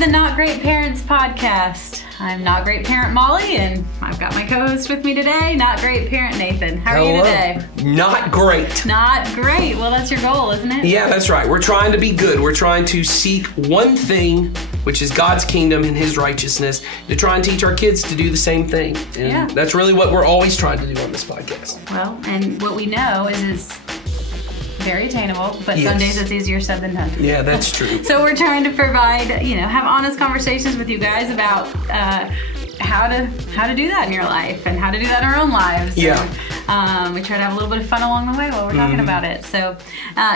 the Not Great Parents podcast. I'm Not Great Parent Molly, and I've got my co-host with me today, Not Great Parent Nathan. How are you today? Not great. Not great. Well, that's your goal, isn't it? Yeah, that's right. We're trying to be good. We're trying to seek one thing, which is God's kingdom and His righteousness, to try and teach our kids to do the same thing. And that's really what we're always trying to do on this podcast. Well, and what we know is very attainable, but some days it's easier said than done. Yeah, that's true. So we're trying to provide, have honest conversations with you guys about how to do that in your life and how to do that in our own lives. Yeah. And, we try to have a little bit of fun along the way while we're talking about it. So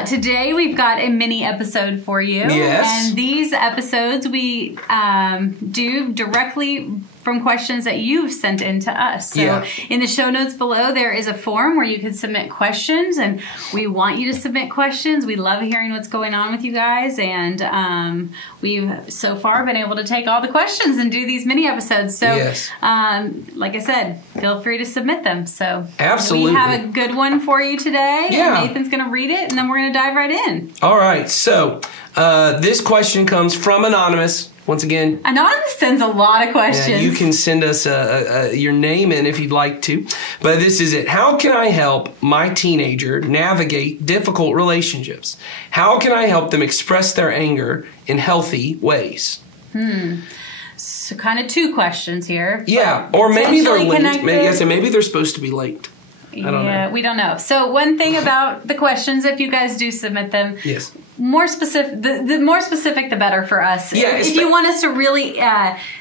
today we've got a mini episode for you. Yes. And these episodes we do directly from questions that you've sent in to us. So in the show notes below, there is a form where you can submit questions, and we want you to submit questions. We love hearing what's going on with you guys, and we've so far been able to take all the questions and do these mini episodes. So, like I said, feel free to submit them. So absolutely, we have a good one for you today. Yeah. And Nathan's going to read it, and then we're going to dive right in. All right. So this question comes from Anonymous. Once again, Anonymous sends a lot of questions. Yeah, you can send us your name in if you'd like to. But this is it. How can I help my teenager navigate difficult relationships? How can I help them express their anger in healthy ways? So kind of two questions here. Yeah, or maybe they're linked. Maybe they're supposed to be linked. I don't know. We don't know. So one thing about the questions, if you guys do submit them, more specific. The more specific, the better for us. Yeah, if you want us to really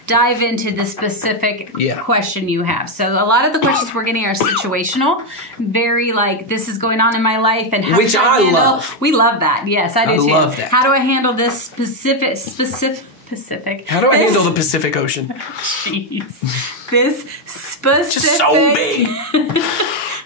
dive into the specific question you have. So a lot of the questions we're getting are situational, very like this is going on in my life, and how which I love. We love that. Yes, I do too. I love that. How do I handle this specific? How do I handle the Pacific Ocean? Jeez, this specific. Just so big.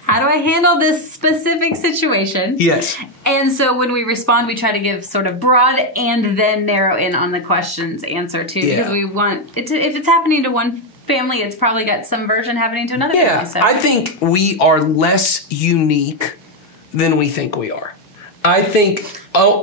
How do I handle this specific situation? Yes. And so when we respond, we try to give sort of broad and then narrow in on the question's answer too. Yeah. Because we want it to, if it's happening to one family, it's probably got some version happening to another family. So. I think we are less unique than we think we are. I think,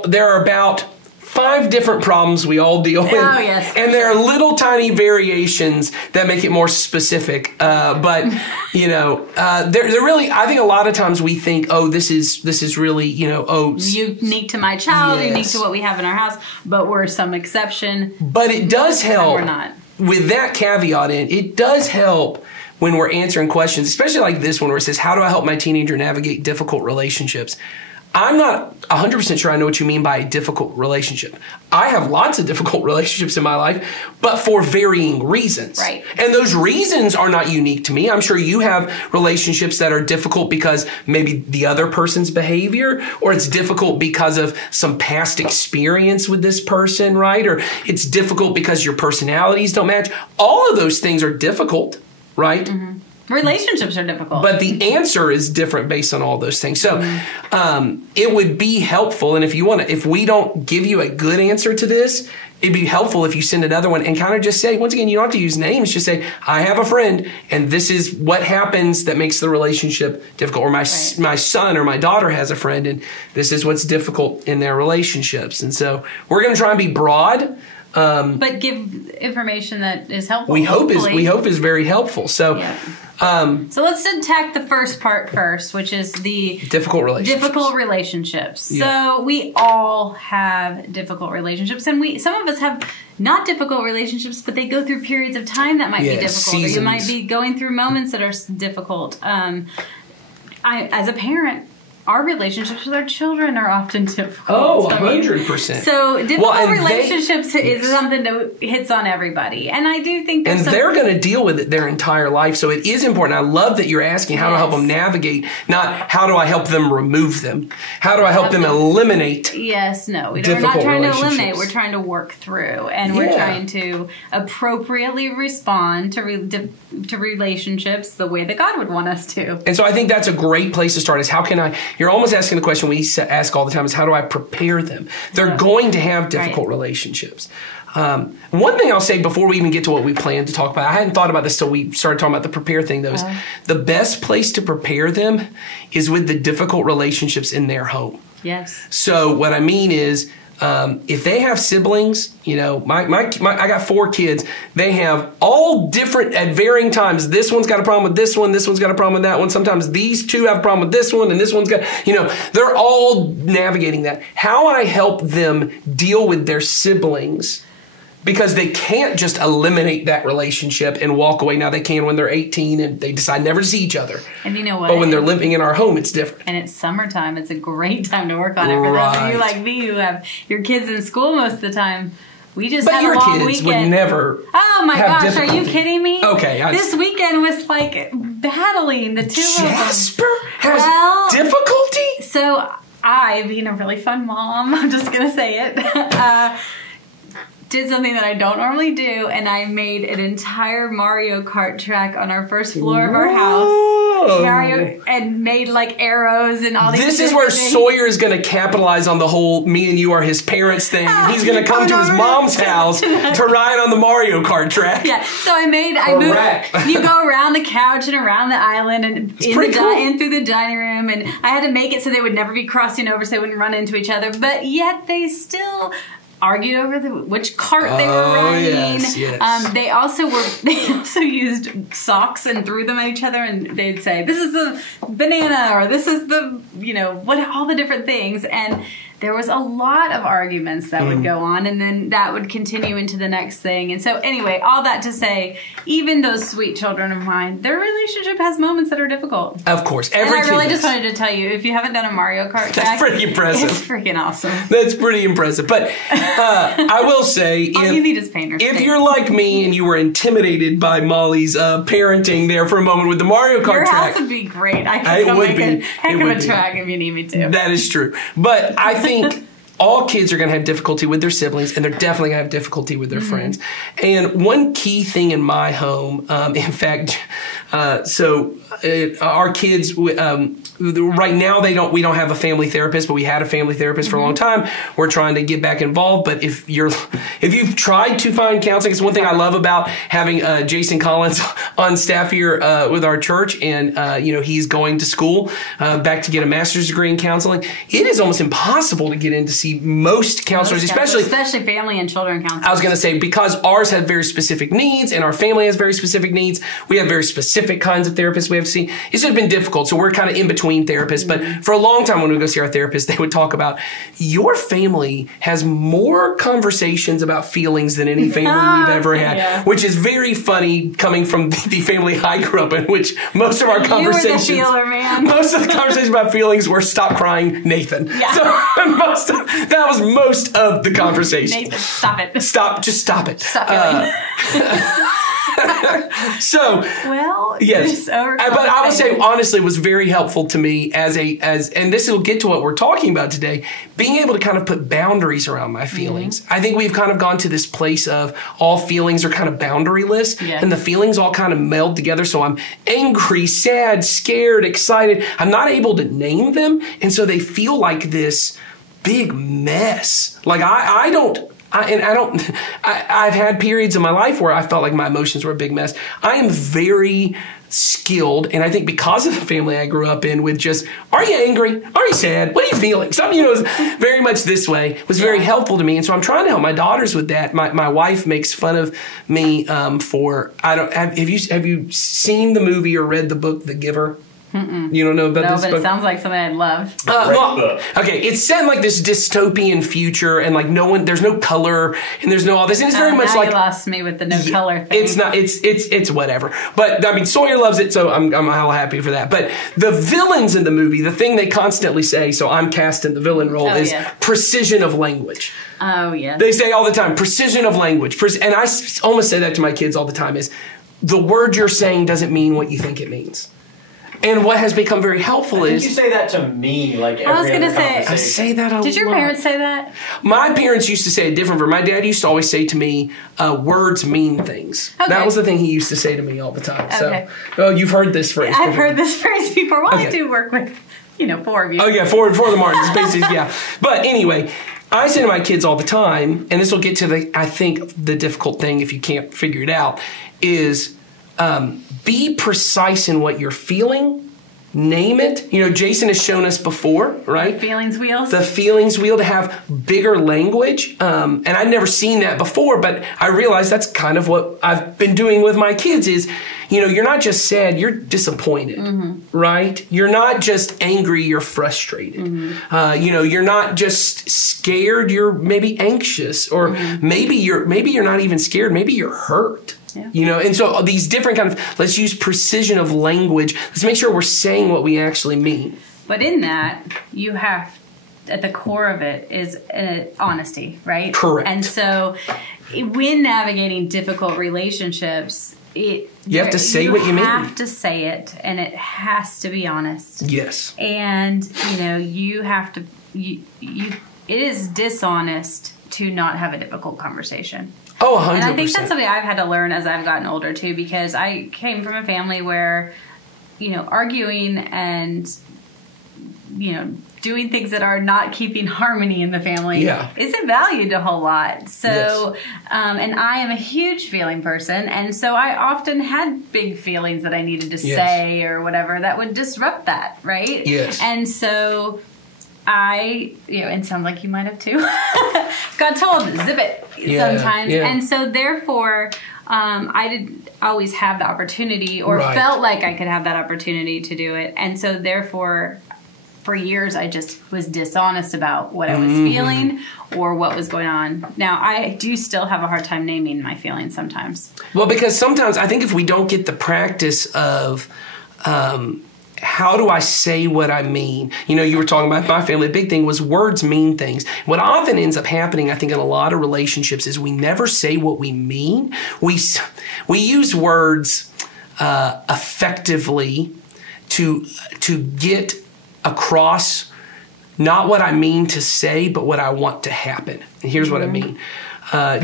there are about 5 different problems we all deal with. Oh, yes. And there are little tiny variations that make it more specific. But, they're really, I think a lot of times we think, this is really, unique to my child, unique to what we have in our house, but we're some exception. But it does help. We're not. With that caveat in, it does help when we're answering questions, especially like this one where it says, how do I help my teenager navigate difficult relationships? I'm not 100% sure I know what you mean by a difficult relationship. I have lots of difficult relationships in my life, but for varying reasons. Right. And those reasons are not unique to me. I'm sure you have relationships that are difficult because maybe the other person's behavior, or it's difficult because of some past experience with this person, right? Or it's difficult because your personalities don't match. All of those things are difficult, right? Mm-hmm. Relationships are difficult. But the answer is different based on all those things. So it would be helpful. And if we don't give you a good answer to this, it'd be helpful if you send another one and kind of just say, once again, you don't have to use names. Just say, I have a friend and this is what happens that makes the relationship difficult. Or my son or my daughter has a friend and this is what's difficult in their relationships. And so we're going to try and be broad. But give information that is helpful. We hope is very helpful. So, so let's attack the first part first, which is the difficult relationships. So we all have difficult relationships, and some of us have not difficult relationships, but they go through periods of time that might be difficult. Seasons. Or you might be going through moments that are difficult. As a parent, our relationships with our children are often difficult. 100%. So difficult relationships is something that hits on everybody. And I do think they're going to deal with it their entire life. So it is important. I love that you're asking how to help them navigate, not how do I help them remove them? How do I help them eliminate? Yes, no. We're not trying to eliminate. We're trying to work through. And we're trying to appropriately respond to relationships the way that God would want us to. And so I think that's a great place to start is how can I... You're almost asking the question we ask all the time is how do I prepare them? They're going to have difficult relationships. One thing I'll say before we even get to what we plan to talk about, I hadn't thought about this till we started talking about the prepare thing, though, is the best place to prepare them is with the difficult relationships in their home. Yes. So what I mean is if they have siblings, you know, my I got 4 kids. They have all different at varying times. This one's got a problem with this one. This one's got a problem with that one. Sometimes these 2 have a problem with this one, and this one's got, you know, they're all navigating that. How I help them deal with their siblings, because they can't just eliminate that relationship and walk away. Now they can when they're 18 and they decide never to see each other. And you know what? But when they're living in our home, it's different. And it's summertime. It's a great time to work on it. For those of you like me who have your kids in school most of the time. We just had a long weekend. But your kids would never. Oh my gosh, are you kidding me? Okay. This weekend was like battling the 2 of them. Jasper has difficulty? So I, being a really fun mom, I'm just going to say it, did something that I don't normally do, and I made an entire Mario Kart track on our first floor of our house. And made like arrows and all these This is where things. Sawyer is going to capitalize on the whole me and you are his parents thing. He's going to come to his mom's house to ride on the Mario Kart track. Yeah, so I moved. You go around the couch and around the island and in through the dining room, and I had to make it so they would never be crossing over, so they wouldn't run into each other. But yet they still argued over which cart they were riding. Yes. They also used socks and threw them at each other, and they'd say, "This is the banana," or "This is the," you know, all the different things. And there was a lot of arguments that would go on, and then that would continue into the next thing. And so anyway, all that to say, even those sweet children of mine, their relationship has moments that are difficult. Of course. And I really just wanted to tell you, if you haven't done a Mario Kart track, that's pretty impressive. It's freaking awesome. That's pretty impressive. But I will say, all you need is painters. If you're like me and you were intimidated by Molly's parenting there for a moment with the Mario Kart your track. Your house would be great. I could go make a heck of a track if you need me to. That is true. But I think all kids are going to have difficulty with their siblings, and they're definitely going to have difficulty with their friends. And one key thing in my home, in fact, our kids, right now we don't have a family therapist, but we had a family therapist for a long time. We're trying to get back involved, but if you've tried to find counseling, it's one thing I love about having Jason Collins on staff here with our church, and he's going to school back to get a master's degree in counseling. It is almost impossible to get in to see most counselors, especially family and children counselors. I was going to say, because ours have very specific needs and our family has very specific needs, we have very specific kinds of therapists we have to see. It's just been difficult. So we're kind of in between therapists. But for a long time when we go see our therapist, they would talk about your family has more conversations about feelings than any family we've ever had, which is very funny coming from the family I grew up in, which most of our conversations, you were the feeler, man. Most of the conversations about feelings were "Stop crying, Nathan." Yeah. So that was most of the conversation. Nathan, stop it. Just stop it. Stop feeling. So, well, yes, but I would say honestly, it was very helpful to me as and this will get to what we're talking about today, being able to kind of put boundaries around my feelings. I think we've kind of gone to this place of all feelings are kind of boundaryless, and the feelings all kind of meld together. So I'm angry, sad, scared, excited. I'm not able to name them, and so they feel like this big mess. Like I've had periods in my life where I felt like my emotions were a big mess. I am very skilled, and I think because of the family I grew up in with just, are you angry? Are you sad? What are you feeling? Something, is very much this way was very helpful to me. And so I'm trying to help my daughters with that. My wife makes fun of me have you seen the movie or read the book The Giver? Mm-mm. You don't know about this book? No, but it sounds like something I'd love. Okay, it's set in like this dystopian future, and like there's no color, and there's no all this, and it's very much now like you lost me with the no color thing. It's not. It's whatever. But I mean, Sawyer loves it, so I'm all happy for that. But the villains in the movie, the thing they constantly say, so I'm cast in the villain role, is precision of language. Oh yeah. They say all the time, precision of language, and I almost say that to my kids all the time. Is the word you're saying doesn't mean what you think it means. And what has become very helpful is... you say that to me like every other conversation. I say that a lot. Did your parents say that? My parents used to say it different. My dad used to always say to me, words mean things. Okay. That was the thing he used to say to me all the time. Okay. So, you've heard this phrase before. I've heard this phrase before. Well, I do work with, 4 of you. Oh, yeah, four of the Martins, basically, yeah. But anyway... I say to my kids all the time, and this will get to the difficult thing if you can't figure it out, is be precise in what you're feeling name it. You know, Jason has shown us before, right? The feelings wheels. The feelings wheel, to have bigger language. And I'd never seen that before, but I realized that's kind of what I've been doing with my kids is, you know, you're not just sad, you're disappointed, right? You're not just angry, you're frustrated. You know, you're not just scared, you're maybe anxious, or maybe you're not even scared, maybe you're hurt. Yeah. You know, and so these different kind of, let's use precision of language. Let's make sure we're saying what we actually mean. But in that, you have, at the core of it is honesty, right? Correct. And so when navigating difficult relationships, you have to say what you mean. You have to say it, and it has to be honest. Yes. And, you know, you have to, it is dishonest to not have a difficult conversation. Oh, 100%. And I think that's something I've had to learn as I've gotten older, too, because I came from a family where, you know, arguing and, you know, doing things that are not keeping harmony in the family isn't valued a whole lot. So, and I am a huge feeling person, and so I often had big feelings that I needed to say or whatever that would disrupt that, right? Yes. And so I, you know, it sounds like you might have too, got told, zip it sometimes. Yeah. And so therefore, I didn't always have the opportunity or felt like I could have that opportunity to do it. And so therefore, for years, I just was dishonest about what I was feeling or what was going on. Now, I do still have a hard time naming my feelings sometimes. Well, because sometimes I think if we don't get the practice of how do I say what I mean? You know, you were talking about my family. The big thing was words mean things. What often ends up happening, I think, in a lot of relationships is we never say what we mean. We use words effectively to get across not what I mean to say, but what I want to happen. And here's what I mean.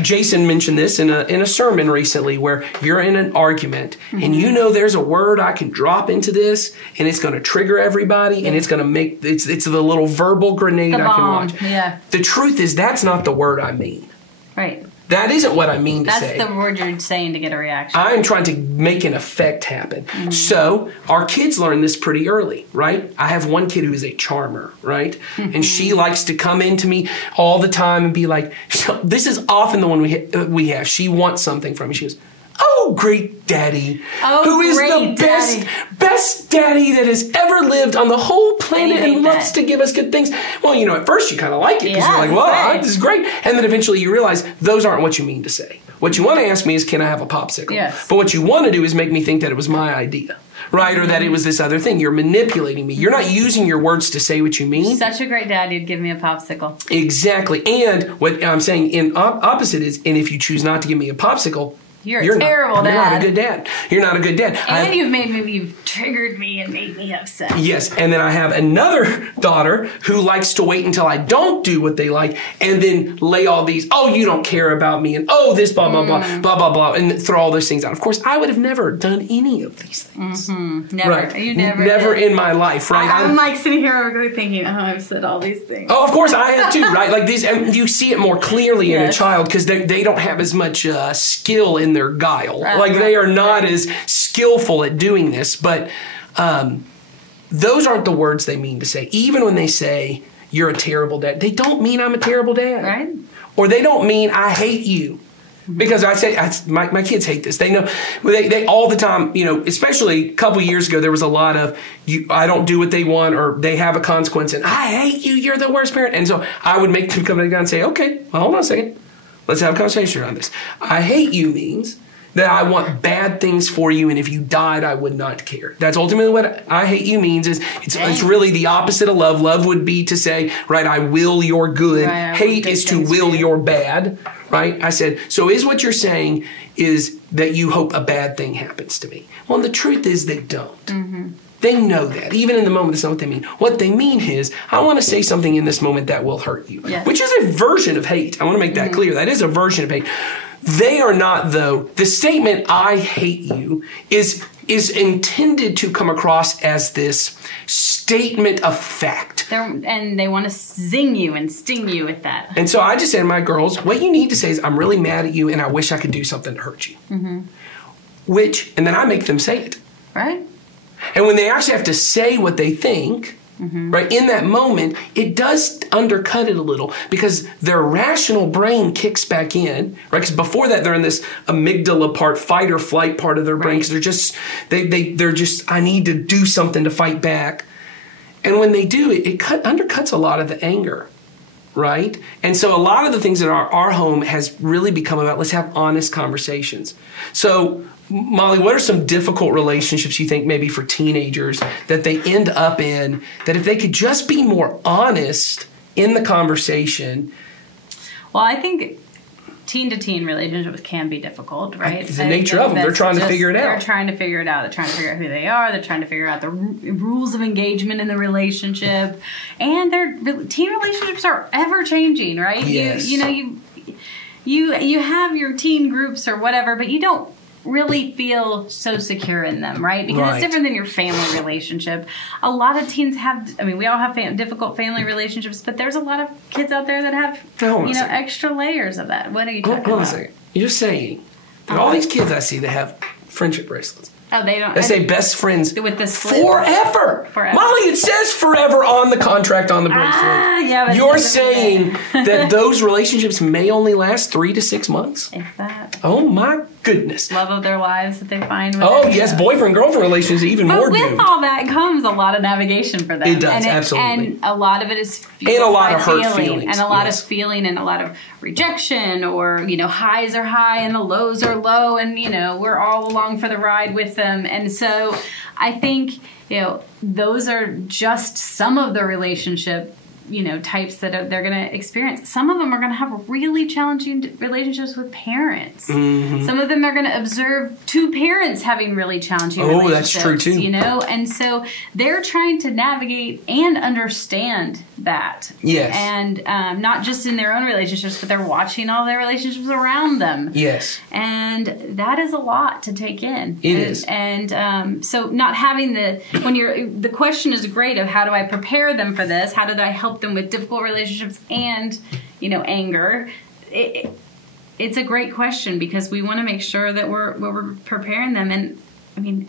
Jason mentioned this in a sermon recently where you're in an argument and you know there's a word I can drop into this and it's going to trigger everybody and it's going to make, it's the little verbal grenade I can launch. Yeah. The truth is that's not the word I mean. Right. That isn't what I mean to say. That's the word you're saying to get a reaction. I'm trying to make an effect happen. So our kids learn this pretty early, right? I have one kid who is a charmer, right? And she likes to come into me all the time and be like, this is often the one we have. She wants something from me. She goes, oh, great daddy, who is the best daddy that has ever lived on the whole planet and loves to give us good things. Well, you know, at first you kind of like it because you're like, well, this is great. And then eventually you realize those aren't what you mean to say. What you want to ask me is, can I have a popsicle? Yes. But what you want to do is make me think that it was my idea. Right, or that it was this other thing. You're manipulating me. You're not using your words to say what you mean. Such a great dad, you'd give me a popsicle. Exactly. And what I'm saying in opposite is, and if you choose not to give me a popsicle, You're a terrible dad. You're not a good dad. You're not a good dad. And you've triggered me and made me upset. Yes, and then I have another daughter who likes to wait until I don't do what they like and then lay all these, oh, you don't care about me, and oh, this, blah, blah, blah, blah, blah, blah, and throw all those things out. Of course, I would have never done any of these things. Never. Right. You never did. In my life, right? I'm like sitting here thinking, oh, I've said all these things. Oh, of course, I had too, right? Like these, and you see it more clearly in a child because they don't have as much skill in their guile. Like they are not as skillful at doing this, but those aren't the words they mean to say. Even when they say, you're a terrible dad, they don't mean I'm a terrible dad. Right. Or they don't mean I hate you. Because I say, my kids hate this. They know, they all the time, you know, especially a couple years ago, there was a lot of, I don't do what they want, or they have a consequence, and I hate you, you're the worst parent. And so I would make them come down and say, okay, well, hold on a second. Let's have a conversation around this. I hate you means that I want bad things for you, and if you died, I would not care. That's ultimately what I hate you means. It's really the opposite of love. Love would be to say, right, I will your good. Right, hate is to will your bad, right? I said, so is what you're saying is that you hope a bad thing happens to me. Well, and the truth is they don't. They know that. Even in the moment, that's not what they mean. What they mean is, I want to say something in this moment that will hurt you, which is a version of hate. I want to make that clear. That is a version of hate. They are not, though. The statement, I hate you, is intended to come across as this statement of fact. And they want to zing you and sting you with that. And so I just said to my girls, what you need to say is, I'm really mad at you and I wish I could do something to hurt you. And then I make them say it. Right. And when they actually have to say what they think, right, in that moment, it does undercut it a little because their rational brain kicks back in, right? Because before that, they're in this amygdala part, fight or flight part of their brain because they're just, I need to do something to fight back. And when they do, it undercuts a lot of the anger, right? And so a lot of the things in our home has really become about, let's have honest conversations. So Molly, what are some difficult relationships you think maybe for teenagers that they end up in that if they could just be more honest in the conversation? Well, I think teen-to-teen relationships can be difficult, right? The nature of them. They're trying to figure it out. They're trying to figure it out. They're trying to figure out who they are. They're trying to figure out the rules of engagement in the relationship. And their teen relationships are ever-changing, right? Yes. You have your teen groups or whatever, but you don't really feel so secure in them, right? Because it's different than your family relationship. A lot of teens have, we all have difficult family relationships, but there's a lot of kids out there that have, extra layers of that. What are you talking about? Hold on a second. You're saying that all these kids I see that have friendship bracelets. Oh, they don't. They say best friends with the forever. Molly, it says forever on the contract on the bracelet. Yeah, you're saying that those relationships may only last 3 to 6 months? If that. Oh my goodness. Love of their lives that they find. Yes, boyfriend-girlfriend relationships even more doomed. But with all that comes a lot of navigation for them. It does, absolutely. And a lot of it is and a lot of hurt feelings. And a lot of feeling and a lot of rejection or, highs are high and the lows are low and, we're all along for the ride with them. And so I think, those are just some of the relationship types that they're going to experience. Some of them are going to have really challenging relationships with parents. Mm-hmm. Some of them are going to observe two parents having really challenging relationships. That's true too. And so they're trying to navigate and understand that. Yes. And not just in their own relationships, but they're watching all their relationships around them. Yes. And that is a lot to take in. It is. And so not having the question is great of how do I prepare them for this? How did I help them with difficult relationships and, anger? It's a great question because we want to make sure that we're preparing them. And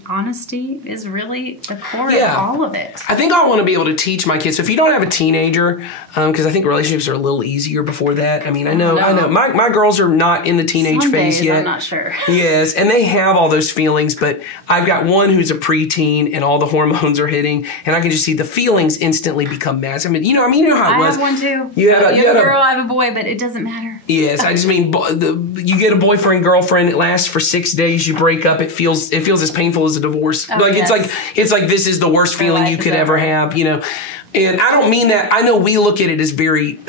honesty is really the core of all of it. I think I want to be able to teach my kids. So if you don't have a teenager, because I think relationships are a little easier before that. I know. My girls are not in the teenage phase yet. I'm not sure. Yes, and they have all those feelings, but I've got one who's a preteen and all the hormones are hitting, and I can just see the feelings instantly become massive. You know how it was. I have one too. You have a girl, I have a boy, but it doesn't matter. Yes, I just mean you get a boyfriend, girlfriend, it lasts for 6 days, you break up, it feels as painful as a divorce. It's like this is the worst feeling you could ever have, And I don't mean that. I know we look at it as very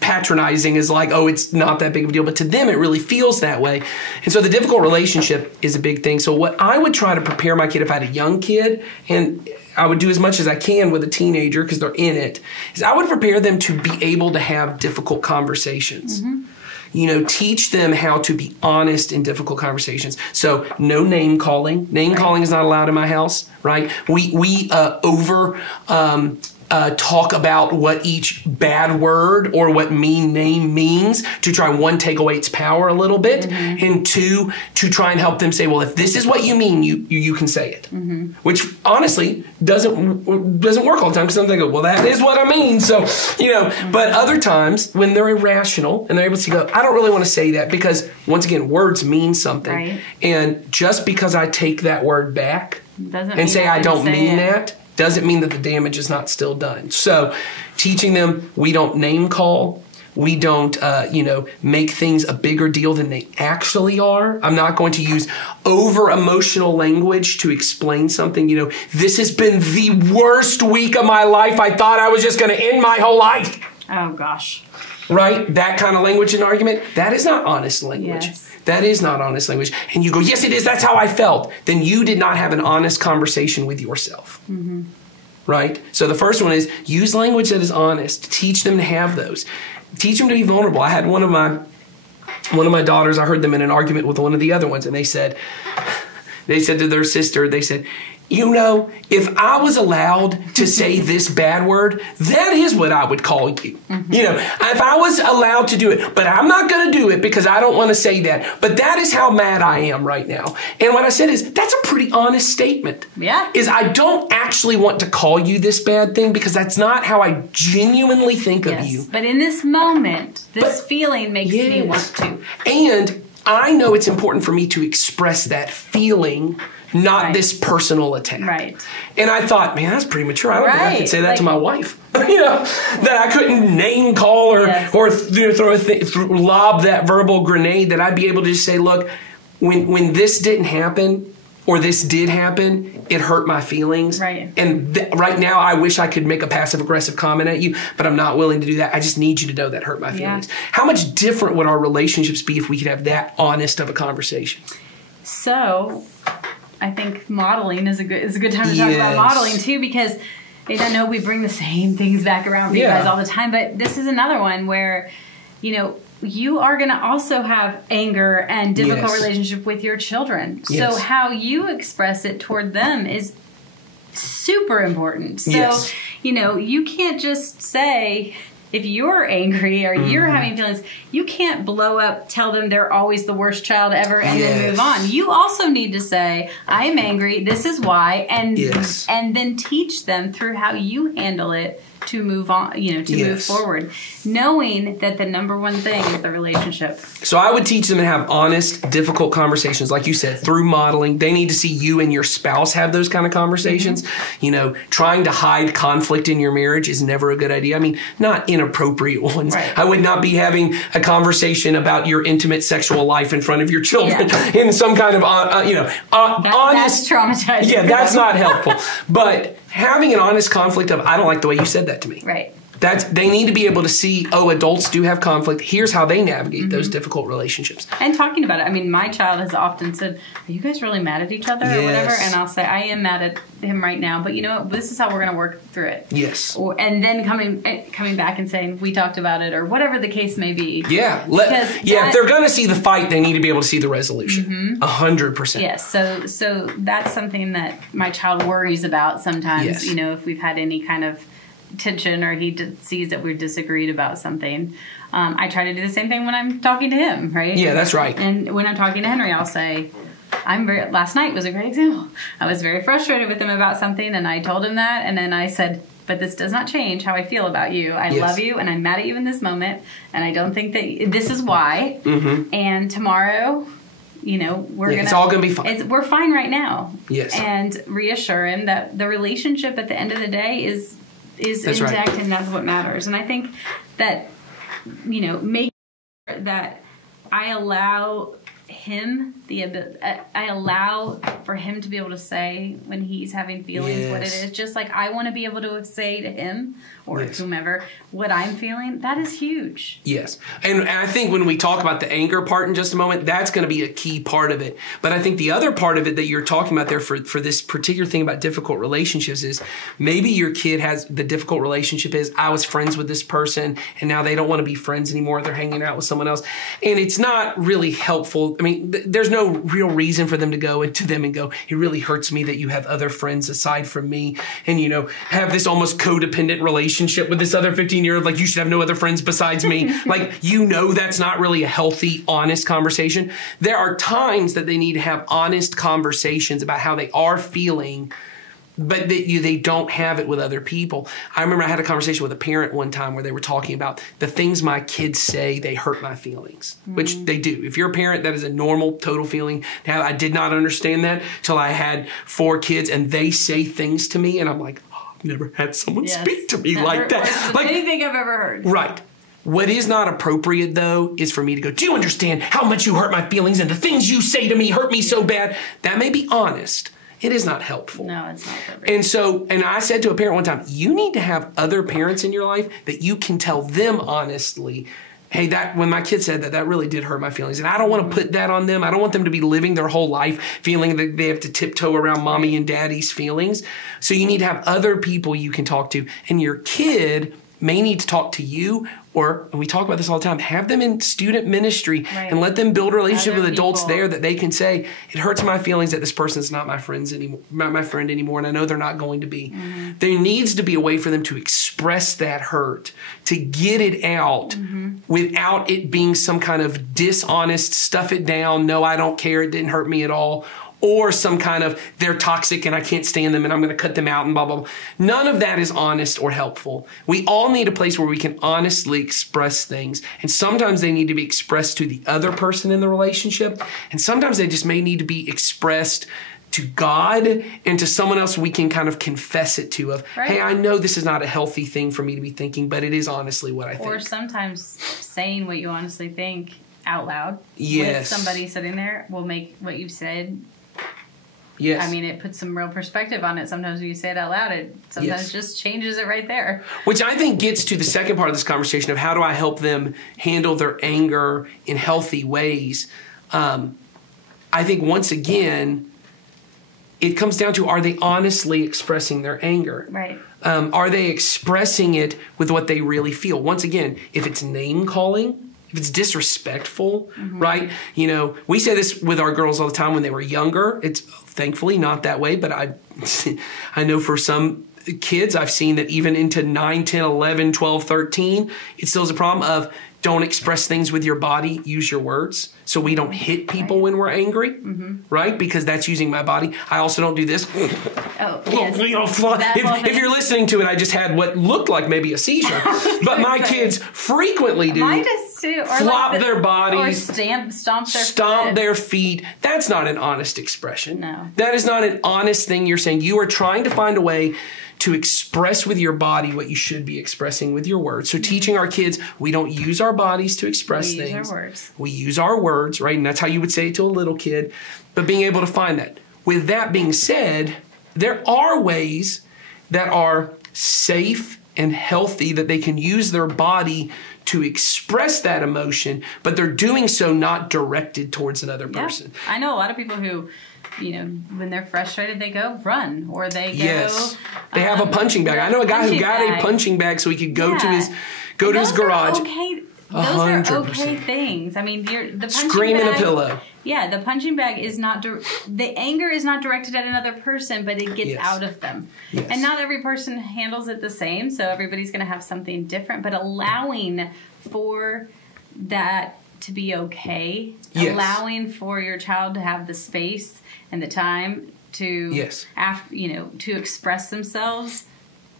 patronizing, as like, oh, it's not that big of a deal, but to them it really feels that way. And so the difficult relationship is a big thing. So what I would try to prepare my kid if I had a young kid, and I would do as much as I can with a teenager because they're in it, is I would prepare them to be able to have difficult conversations. Mm-hmm. Teach them how to be honest in difficult conversations. So no name calling. Name calling is not allowed in my house, right? We talk about what each bad word or what mean name means to try, one, take away its power a little bit, and two, to try and help them say, well, if this is what you mean, you can say it. Mm-hmm. Which honestly doesn't work all the time because sometimes they go, well, that is what I mean. So, but other times when they're irrational and they're able to go, I don't really want to say that because, once again, words mean something. Right. And just because I take that word back and say I don't mean that, doesn't mean that the damage is not still done. So teaching them, we don't name call. We don't, make things a bigger deal than they actually are. I'm not going to use over-emotional language to explain something. This has been the worst week of my life. I thought I was just going to end my whole life. Oh, gosh. Right? That kind of language and argument, that is not honest language. Yes. That is not honest language. And you go, yes, it is. That's how I felt. Then you did not have an honest conversation with yourself. Mm-hmm. Right? So the first one is use language that is honest. Teach them to have those. Teach them to be vulnerable. I had one of my daughters, I heard them in an argument with one of the other ones, and they said to their sister, they said, you know, if I was allowed to say this bad word, that is what I would call you. Mm-hmm. You know, if I was allowed to do it, but I'm not going to do it because I don't want to say that. But that is how mad I am right now. And what I said is, that's a pretty honest statement. Yeah. Is I don't actually want to call you this bad thing because that's not how I genuinely think of you. But in this moment, this feeling makes me want to. And I know it's important for me to express that feeling, not this personal attack. Right. And I thought, man, that's pretty mature. I don't think I could say that to my wife. You know, that I couldn't name call or lob that verbal grenade, that I'd be able to just say, look, when this didn't happen or this did happen, it hurt my feelings. Right. And right now, I wish I could make a passive-aggressive comment at you, but I'm not willing to do that. I just need you to know that hurt my feelings. Yeah. How much different would our relationships be if we could have that honest of a conversation? So I think modeling is a good time to talk about modeling too, because I know we bring the same things back around for you guys all the time, but this is another one where, you know, you are going to also have anger and difficult relationship with your children. So how you express it toward them is super important. So, you know, you can't just say, if you're angry or you're having feelings, you can't blow up, tell them they're always the worst child ever, and then move on. You also need to say, I'm angry, this is why, and then teach them through how you handle it to move on, you know, to move forward, knowing that the number one thing is the relationship. So I would teach them to have honest, difficult conversations, like you said, through modeling. They need to see you and your spouse have those kind of conversations. Mm-hmm. You know, trying to hide conflict in your marriage is never a good idea. I mean, not inappropriate ones. Right. I would not be having a conversation about your intimate sexual life in front of your children in some kind of, honest. That's traumatizing. Yeah, that's not helpful. But having an honest conflict of, I don't like the way you said that to me. Right. They need to be able to see, adults do have conflict. Here's how they navigate those difficult relationships. And talking about it. I mean, my child has often said, are you guys really mad at each other or whatever? And I'll say, I am mad at him right now, but you know what? This is how we're going to work through it. Yes. And then coming back and saying, we talked about it, or whatever the case may be. Yeah. If they're going to see the fight, they need to be able to see the resolution. 100%. Yes. So that's something that my child worries about sometimes, you know, if we've had any kind of tension or he sees that we're disagreed about something. I try to do the same thing when I'm talking to him, right? Yeah, that's right. And when I'm talking to Henry, I'll say, last night was a great example. I was very frustrated with him about something, and I told him that, and then I said, but this does not change how I feel about you. I love you, and I'm mad at you in this moment, and I don't think that this is why. Mm-hmm. And tomorrow, you know, it's all gonna be fine. We're fine right now. Yes. And reassure him that the relationship at the end of the day is that's intact, right. and that's what matters. And I think that, you know, make sure that I allow him I allow for him to be able to say when he's having feelings what it is, just like I want to be able to say to him or whomever what I'm feeling. That is huge. Yes. And I think when we talk about the anger part in just a moment, that's going to be a key part of it. But I think the other part of it that you're talking about there for this particular thing about difficult relationships is maybe your kid has the difficult relationship is, I was friends with this person and now they don't want to be friends anymore. They're hanging out with someone else. And it's not really helpful. I mean, there's no real reason for them to go into them and go, it really hurts me that you have other friends aside from me, and, you know, have this almost codependent relationship with this other 15-year-old, like you should have no other friends besides me. Like, you know, that's not really a healthy, honest conversation. There are times that they need to have honest conversations about how they are feeling, but they don't have it with other people. I remember I had a conversation with a parent one time where they were talking about the things my kids say, they hurt my feelings, which they do. If you're a parent, that is a normal, total feeling. Now, I did not understand that till I had 4 kids, and they say things to me, and I'm like, oh, I've never had someone speak to me like that. Like anything I've ever heard. Right. What is not appropriate, though, is for me to go, do you understand how much you hurt my feelings and the things you say to me hurt me so bad? That may be honest. It is not helpful. No, it's not appropriate. And I said to a parent one time, you need to have other parents in your life that you can tell them honestly, hey, that when my kid said that really did hurt my feelings. And I don't want to put that on them. I don't want them to be living their whole life feeling that they have to tiptoe around mommy and daddy's feelings. So you need to have other people you can talk to. And your kid may need to talk to you, or, and we talk about this all the time, have them in student ministry and let them build a relationship with adults there that they can say, it hurts my feelings that this person's not my friend anymore, and I know they're not going to be. There needs to be a way for them to express that hurt, to get it out without it being some kind of dishonest, stuff it down, no, I don't care, it didn't hurt me at all, or some kind of, they're toxic and I can't stand them and I'm going to cut them out and blah, blah, blah. None of that is honest or helpful. We all need a place where we can honestly express things. And sometimes they need to be expressed to the other person in the relationship. And sometimes they just may need to be expressed to God and to someone else we can kind of confess it to of, hey, I know this is not a healthy thing for me to be thinking, but it is honestly what I think. Or sometimes saying what you honestly think out loud with somebody sitting there will make what you said. Yes. I mean, it puts some real perspective on it. Sometimes when you say it out loud, it sometimes just changes it right there. Which I think gets to the second part of this conversation of how do I help them handle their anger in healthy ways. I think once again, it comes down to, are they honestly expressing their anger? Right. Are they expressing it with what they really feel? Once again, if it's name calling, if it's disrespectful, right? You know, we say this with our girls all the time when they were younger. It's thankfully not that way, but I know for some kids, I've seen that even into 9, 10, 11, 12, 13, it still is a problem of don't express things with your body, use your words. So we don't hit people when we're angry, right? Because that's using my body. I also don't do this. Oh, yes. If you're listening to it, I just had what looked like maybe a seizure. But my kids frequently do. Mine does too. Or flop their bodies. Or stomp their feet. That's not an honest expression. No. That is not an honest thing you're saying. You are trying to find a way to express with your body what you should be expressing with your words. So teaching our kids, we don't use our bodies to express things. We use our words. We use our words, right? And that's how you would say it to a little kid. But being able to find that. With that being said, there are ways that are safe and healthy that they can use their body to express that emotion, but they're doing so not directed towards another person. I know a lot of people who, you know, when they're frustrated, they go run or they go. They have a punching bag. I know a guy who got a punching bag so he could go to his garage. Those are okay things. I mean, the punching screaming bag, a pillow. Yeah, the punching bag is not the anger is not directed at another person, but it gets out of them. Yes. And not every person handles it the same, so everybody's going to have something different. But allowing for that to be okay, allowing for your child to have the space and the time to to express themselves.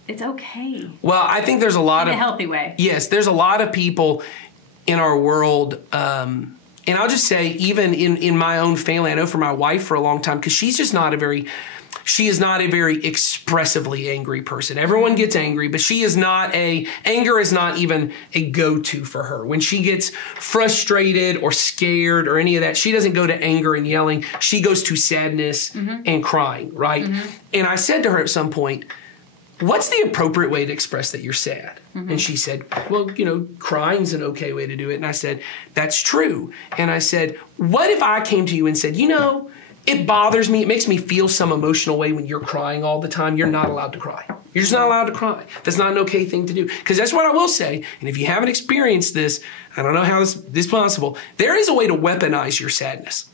It's okay. Well, I think there's a lot in a healthy way. Yes, there's a lot of people in our world, and I'll just say, even in my own family, I know for my wife for a long time, because she is not a very expressively angry person. Everyone gets angry, but anger is not even a go-to for her. When she gets frustrated or scared or any of that, she doesn't go to anger and yelling. She goes to sadness and crying, right? And I said to her at some point, what's the appropriate way to express that you're sad? And she said, well, crying's an okay way to do it. And I said, that's true. And I said, what if I came to you and said, it bothers me. It makes me feel some emotional way when you're crying all the time. You're not allowed to cry. You're just not allowed to cry. That's not an okay thing to do. Because that's what I will say. And if you haven't experienced this, I don't know how this is possible. There is a way to weaponize your sadness.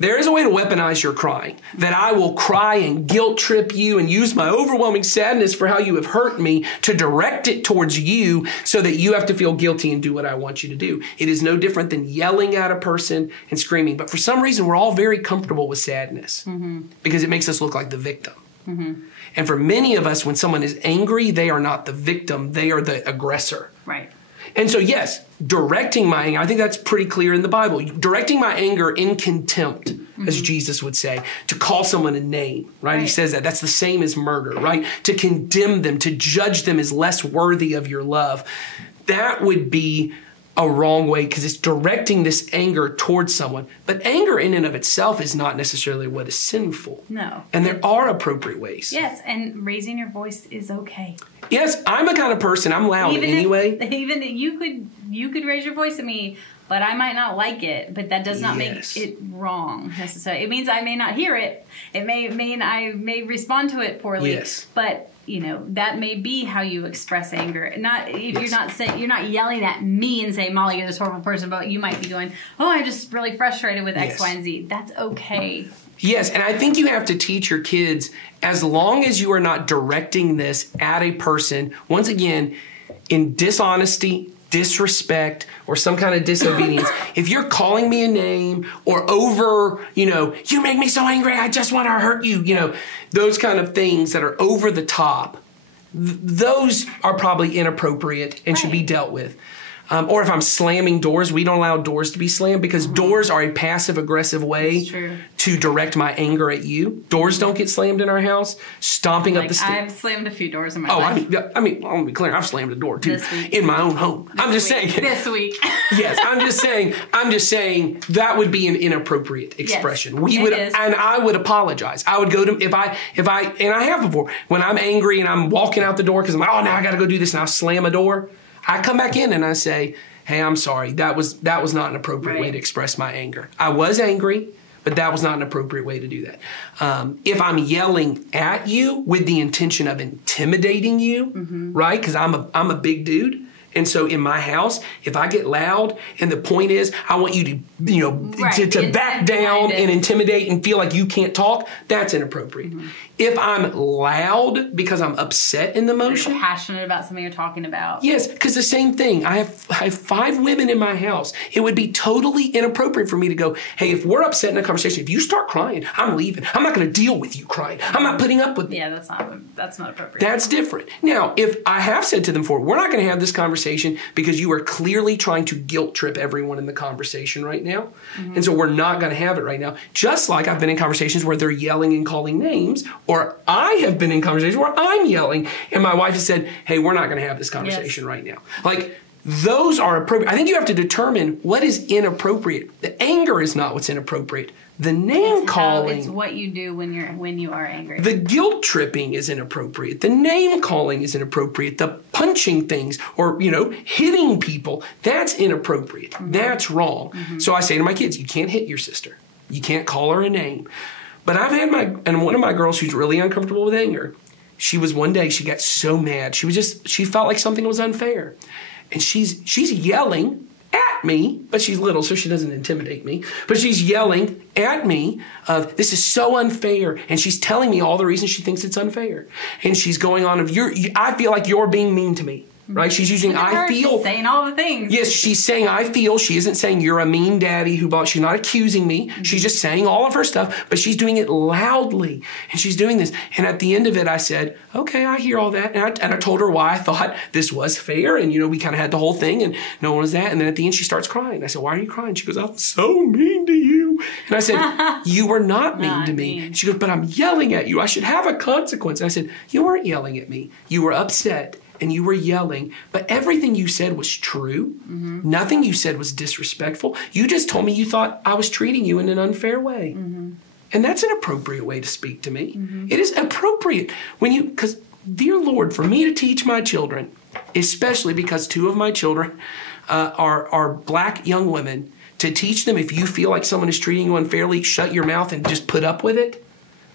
There is a way to weaponize your crying. That I will cry and guilt trip you and use my overwhelming sadness for how you have hurt me to direct it towards you so that you have to feel guilty and do what I want you to do. It is no different than yelling at a person and screaming. But for some reason, we're all very comfortable with sadness because it makes us look like the victim. And for many of us, when someone is angry, they are not the victim. They are the aggressor. Right. And so, yes, directing my anger, I think that's pretty clear in the Bible. Directing my anger in contempt, as Jesus would say, to call someone a name, right? He says that. That's the same as murder, right? To condemn them, to judge them as less worthy of your love. That would be a wrong way because it's directing this anger towards someone. But anger in and of itself is not necessarily what is sinful. No. And there are appropriate ways. Yes, and raising your voice is okay. Yes, I'm a kind of person, I'm loud anyway. Even you could raise your voice at me, but I might not like it, but that does not make it wrong necessarily. It means I may not hear it. It may mean I may respond to it poorly. Yes. But that may be how you express anger. Not if you're not saying, you're not yelling at me and saying, Molly, you're this horrible person, but you might be going, oh, I'm just really frustrated with X, Y, and Z. That's okay. Yes, and I think you have to teach your kids, as long as you are not directing this at a person, once again, in dishonesty, disrespect, or some kind of disobedience. If you're calling me a name or over, you make me so angry, I just want to hurt you, those kind of things that are over the top, those are probably inappropriate and should be dealt with. Or if I'm slamming doors, we don't allow doors to be slammed because doors are a passive-aggressive way to direct my anger at you. Doors don't get slammed in our house. Stomping up the stairs. I've slammed a few doors in my life. I mean, I'll be clear. I've slammed a door too in my own home. I'm just saying. This week. Yes, I'm just saying that would be an inappropriate expression. Yes, and I would apologize. I would go to and I have before when I'm angry and I'm walking out the door because I'm like, oh, now I got to go do this, and I'll slam a door. I come back in and I say, hey, I'm sorry. That was not an appropriate way to express my anger. I was angry, but that was not an appropriate way to do that. If I'm yelling at you with the intention of intimidating you, right? Because I'm a big dude. And so in my house, if I get loud and the point is I want you to, to back down and intimidate and feel like you can't talk, that's inappropriate. If I'm loud because I'm upset in the motion. You're passionate about something you're talking about. Yes, because the same thing. I have 5 women in my house. It would be totally inappropriate for me to go, hey, if we're upset in a conversation, if you start crying, I'm leaving. I'm not going to deal with you crying. I'm not putting up with it. Yeah, that's not appropriate. That's different. Now, if I have said to them before, we're not going to have this conversation because you are clearly trying to guilt trip everyone in the conversation right now. And so we're not going to have it right now. Just like I've been in conversations where they're yelling and calling names, or I have been in conversations where I'm yelling and my wife has said, hey, we're not going to have this conversation right now. Like, those are appropriate. I think you have to determine what is inappropriate. The anger is not what's inappropriate. The name calling. It's what you do when you are angry. The guilt tripping is inappropriate. The name calling is inappropriate. The punching things or, hitting people, that's inappropriate. That's wrong. So I say to my kids, you can't hit your sister. You can't call her a name. But I've had one of my girls who's really uncomfortable with anger. One day she got so mad. She felt like something was unfair. And she's yelling at me, but she's little, so she doesn't intimidate me. But she's yelling at me of, this is so unfair. And she's telling me all the reasons she thinks it's unfair. And she's going on of, I feel like you're being mean to me. Right? She's using I feel. She's saying all the things. Yes, she's saying I feel. She isn't saying you're a mean daddy who bought. She's not accusing me. She's just saying all of her stuff, but she's doing it loudly. And she's doing this. And at the end of it, I said, okay, I hear all that. And I told her why I thought this was fair. And, we kind of had the whole thing and no one was that. And then at the end, she starts crying. I said, why are you crying? She goes, I'm so mean to you. And I said, you were not mean to me. And she goes, but I'm yelling at you. I should have a consequence. And I said, you weren't yelling at me. You were upset. And you were yelling, but everything you said was true. Nothing you said was disrespectful. You just told me you thought I was treating you in an unfair way. And that's an appropriate way to speak to me. It is appropriate because, dear Lord, for me to teach my children, especially because 2 of my children are black young women, to teach them if you feel like someone is treating you unfairly, shut your mouth and just put up with it.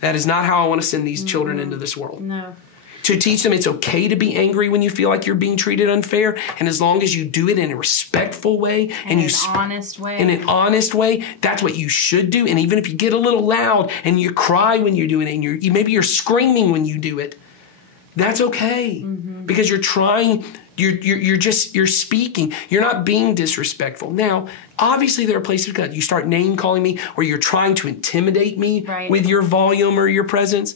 That is not how I want to send these children into this world. No. To teach them it's okay to be angry when you feel like you're being treated unfair, and as long as you do it in a respectful way and in an honest way, that's what you should do. And even if you get a little loud and you cry when you're doing it, and maybe you're screaming when you do it, that's okay because you're trying. You're speaking. You're not being disrespectful. Now, obviously, there are places you start name calling me, or you're trying to intimidate me with your volume or your presence.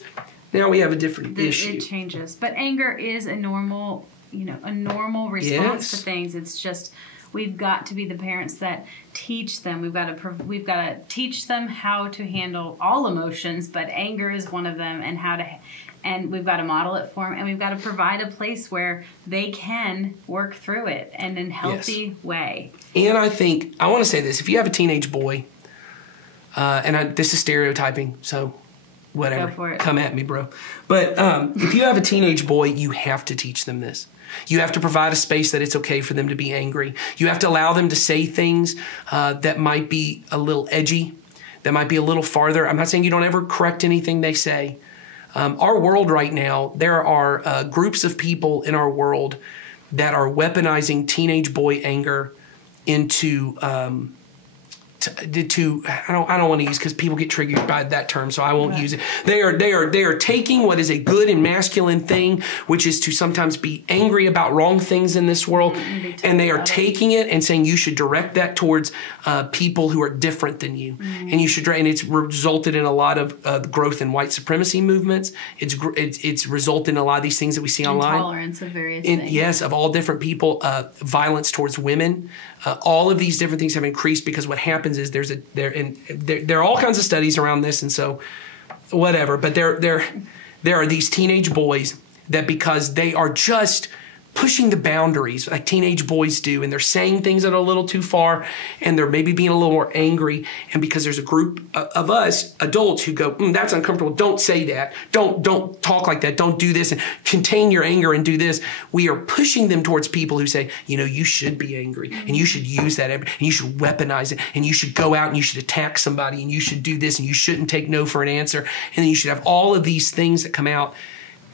Now we have a different issue. It changes. But anger is a normal response to things. It's just we've got to be the parents that teach them. We've got to teach them how to handle all emotions, but anger is one of them, and we've got to model it for them, and we've got to provide a place where they can work through it in a healthy way. And I think I want to say this: if you have a teenage boy, this is stereotyping, so whatever. Go for it. Come at me, bro. But if you have a teenage boy, you have to teach them this. You have to provide a space that it's okay for them to be angry. You have to allow them to say things that might be a little edgy, that might be a little farther. I'm not saying you don't ever correct anything they say, our world right now, there are groups of people in our world that are weaponizing teenage boy anger into I don't want to use, because people get triggered by that term, so I won't use it. They are taking what is a good and masculine thing, which is to sometimes be angry about wrong things in this world, and they are taking it and saying you should direct that towards people who are different than you, and you should. And it's resulted in a lot of growth in white supremacy movements. It's resulted in a lot of these things that we see online. Intolerance of various things. Yes, of all different people. Violence towards women. All of these different things have increased because what happens is there are all kinds of studies around this, and so whatever. But there are these teenage boys that, because they are just pushing the boundaries like teenage boys do, and they're saying things that are a little too far, and they're maybe being a little more angry, and because there's a group of us adults who go, that's uncomfortable, don't say that, don't talk like that, don't do this, and contain your anger and do this. We are pushing them towards people who say, you should be angry, and you should use that, and you should weaponize it, and you should go out and you should attack somebody, and you should do this, and you shouldn't take no for an answer, and then you should have all of these things that come out.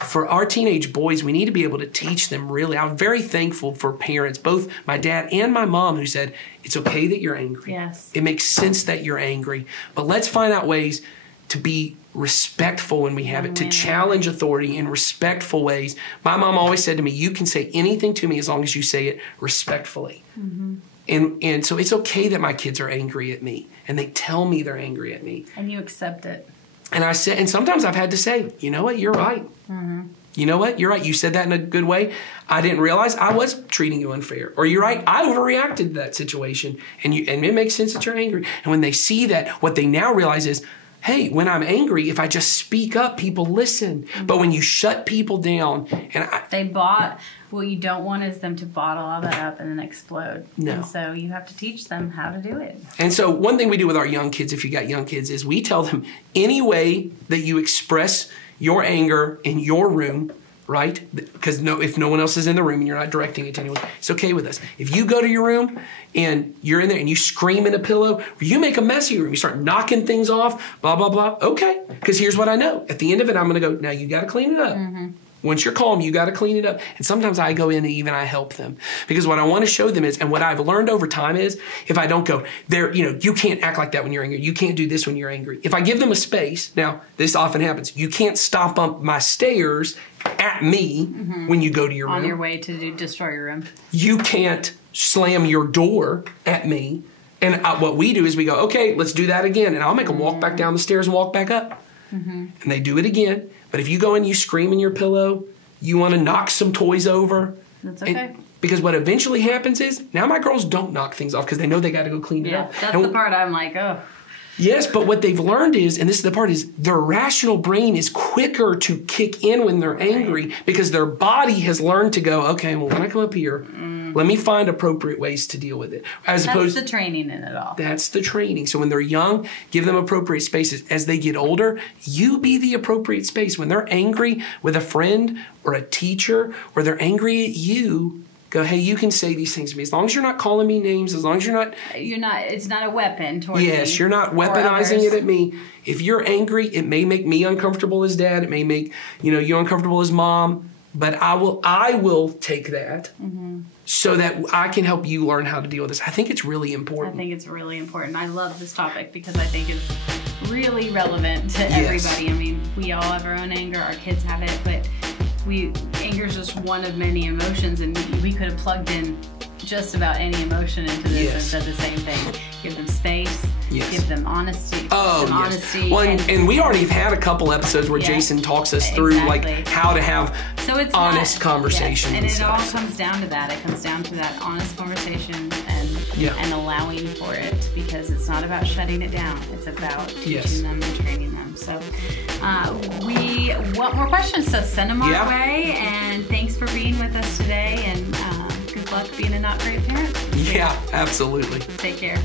For our teenage boys, we need to be able to teach them really. I'm very thankful for parents, both my dad and my mom, who said, it's okay that you're angry. Yes. It makes sense that you're angry. But let's find out ways to be respectful when we have it, to challenge authority in respectful ways. My mom always said to me, you can say anything to me as long as you say it respectfully. And so it's okay that my kids are angry at me, and they tell me they're angry at me. And you accept it. And I said, and sometimes I've had to say, you know what, you're right. You know what, you're right. You said that in a good way. I didn't realize I was treating you unfair. Or you're right, I overreacted to that situation. And it makes sense that you're angry. And when they see that, what they now realize is, hey, when I'm angry, if I just speak up, people listen. But when you shut people down, what you don't want is them to bottle all that up and then explode. No. And so you have to teach them how to do it. And so one thing we do with our young kids, if you got young kids, is we tell them any way that you express your anger in your room, right? Because if no one else is in the room and you're not directing it to anyone, it's okay with us. If you go to your room and you're in there and you scream in a pillow, or you make a mess of your room, you start knocking things off, blah, blah, blah, okay. Because here's what I know. At the end of it, I'm going to go, now you got to clean it up. Once you're calm, you got to clean it up. And sometimes I go in and even I help them. Because what I want to show them is, and what I've learned over time is, if I don't go, you can't act like that when you're angry. You can't do this when you're angry. If I give them a space, now this often happens, you can't stomp up my stairs at me when you go to your room. On your way to destroy your room. You can't slam your door at me. And what we do is we go, okay, let's do that again. And I'll make them walk back down the stairs and walk back up. And they do it again. But if you go and you scream in your pillow, you want to knock some toys over. That's okay. Because what eventually happens is, now my girls don't knock things off because they know they got to go clean it up. That's the part I'm like, oh. Yes, but what they've learned is, and this is the part, is their rational brain is quicker to kick in when they're angry because their body has learned to go, okay, well, when I come up here, let me find appropriate ways to deal with it. That's the training in it all. That's the training. So when they're young, give them appropriate spaces. As they get older, you be the appropriate space. When they're angry with a friend or a teacher, or they're angry at you, go, hey, you can say these things to me. As long as you're not calling me names, as long as you're not... it's not a weapon towards me. Yes, you're not weaponizing it at me. If you're angry, it may make me uncomfortable as dad. It may make, you uncomfortable as mom. But I will take that so that I can help you learn how to deal with this. I think it's really important. I think it's really important. I love this topic because I think it's really relevant to everybody. I mean, we all have our own anger. Our kids have it, but anger is just one of many emotions, and we could have plugged in just about any emotion into this and said the same thing. Give them space. Give them honesty. Honesty. Well, and we already have had a couple episodes where Jason talks us through like how to have honest conversations. And it all comes down to that. It comes down to that honest conversation and allowing for it, because it's not about shutting it down. It's about teaching them and training them. So we want more questions, so send them our way. And thanks for being with us today. And good luck being a not great parent. Yeah, absolutely. Take care.